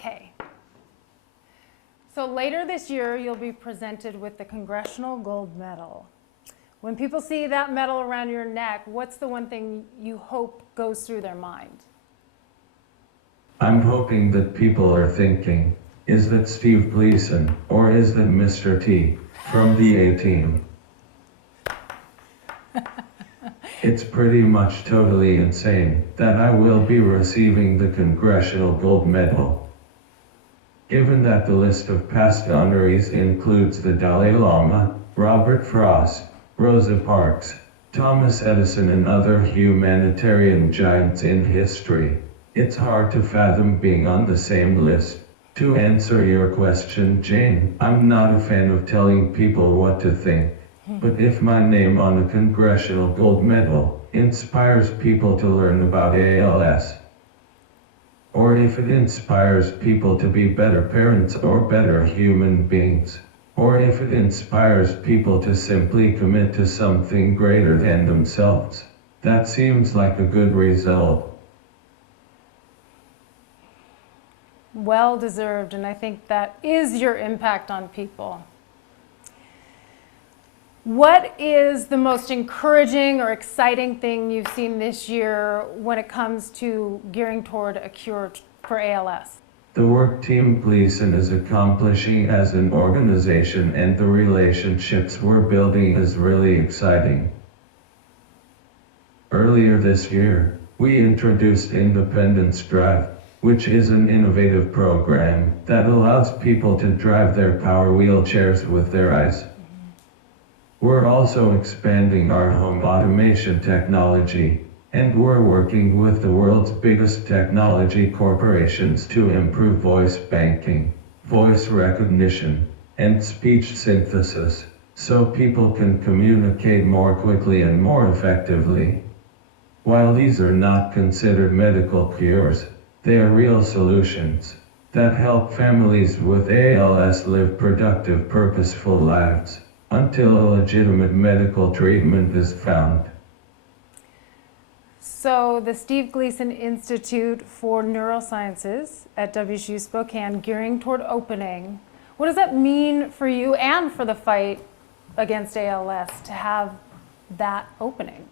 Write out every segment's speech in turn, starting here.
Okay. So later this year, you'll be presented with the Congressional Gold Medal. When people see that medal around your neck, what's the one thing you hope goes through their mind? I'm hoping that people are thinking, is that Steve Gleason, or is that Mr. T from the A-Team? It's pretty much totally insane that I will be receiving the Congressional Gold Medal. Given that the list of past honorees includes the Dalai Lama, Robert Frost, Rosa Parks, Thomas Edison and other humanitarian giants in history, it's hard to fathom being on the same list. To answer your question, Jane, I'm not a fan of telling people what to think. But if my name on a Congressional Gold Medal inspires people to learn about ALS, or if it inspires people to be better parents or better human beings, or if it inspires people to simply commit to something greater than themselves, that seems like a good result. Well deserved, and I think that is your impact on people. What is the most encouraging or exciting thing you've seen this year when it comes to gearing toward a cure for ALS? The work Team Gleason is accomplishing as an organization and the relationships we're building is really exciting. Earlier this year, we introduced Independence Drive, which is an innovative program that allows people to drive their power wheelchairs with their eyes. We're also expanding our home automation technology, and we're working with the world's biggest technology corporations to improve voice banking, voice recognition, and speech synthesis, so people can communicate more quickly and more effectively. While these are not considered medical cures, they are real solutions that help families with ALS live productive, purposeful lives until a legitimate medical treatment is found. So the Steve Gleason Institute for Neurosciences at WSU Spokane gearing toward opening. What does that mean for you and for the fight against ALS to have that opening?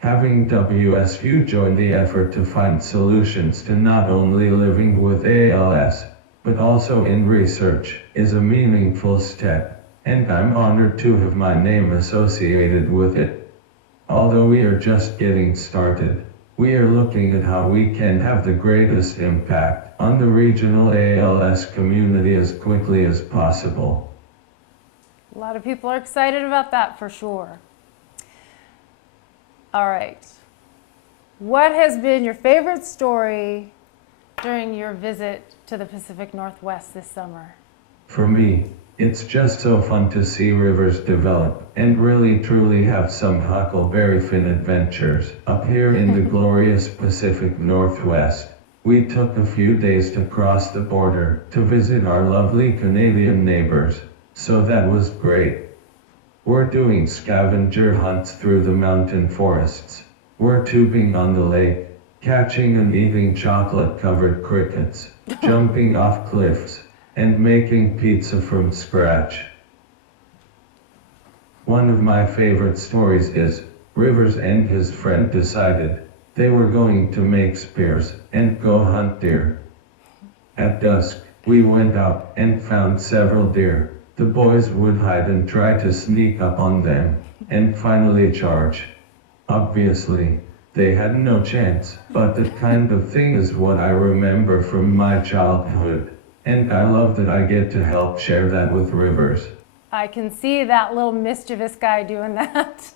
Having WSU join the effort to find solutions to not only living with ALS, but also in research, is a meaningful step, and I'm honored to have my name associated with it. Although we are just getting started, we are looking at how we can have the greatest impact on the regional ALS community as quickly as possible. A lot of people are excited about that for sure. All right. What has been your favorite story during your visit to the Pacific Northwest this summer? For me, it's just so fun to see rivers develop and really truly have some huckleberry fin adventures up here in the glorious Pacific Northwest. We took a few days to cross the border to visit our lovely Canadian neighbors, so that was great. We're doing scavenger hunts through the mountain forests. We're tubing on the lake, catching and eating chocolate-covered crickets, jumping off cliffs, and making pizza from scratch. One of my favorite stories is, Rivers and his friend decided they were going to make spears and go hunt deer. At dusk, we went out and found several deer. The boys would hide and try to sneak up on them, and finally charge. Obviously, they had no chance, but that kind of thing is what I remember from my childhood. And I love that I get to help share that with Rivers. I can see that little mischievous guy doing that.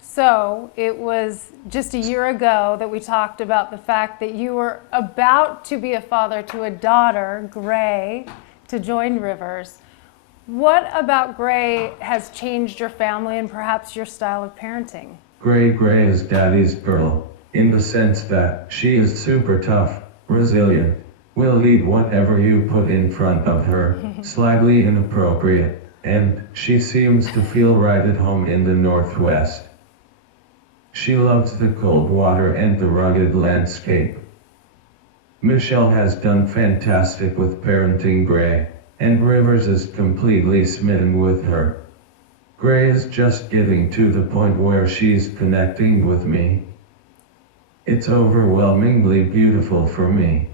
So it was just a year ago that we talked about the fact that you were about to be a father to a daughter, Gray, to join Rivers. What about Gray has changed your family and perhaps your style of parenting? Gray is daddy's girl, in the sense that she is super tough, resilient, will eat whatever you put in front of her, slightly inappropriate, and she seems to feel right at home in the Northwest. She loves the cold water and the rugged landscape. Michelle has done fantastic with parenting Gray, and Rivers is completely smitten with her. Gray is just getting to the point where she's connecting with me. It's overwhelmingly beautiful for me.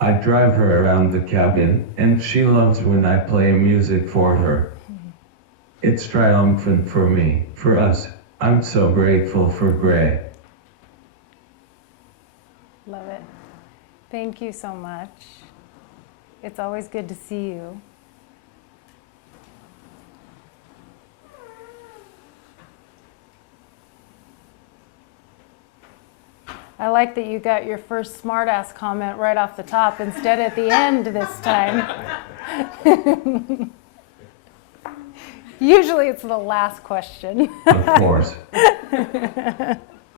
I drive her around the cabin, and she loves when I play music for her. It's triumphant for me, for us. I'm so grateful for Gray. Love it. Thank you so much. It's always good to see you. I like that you got your first smartass comment right off the top instead at the end this time. Usually it's the last question. Of course.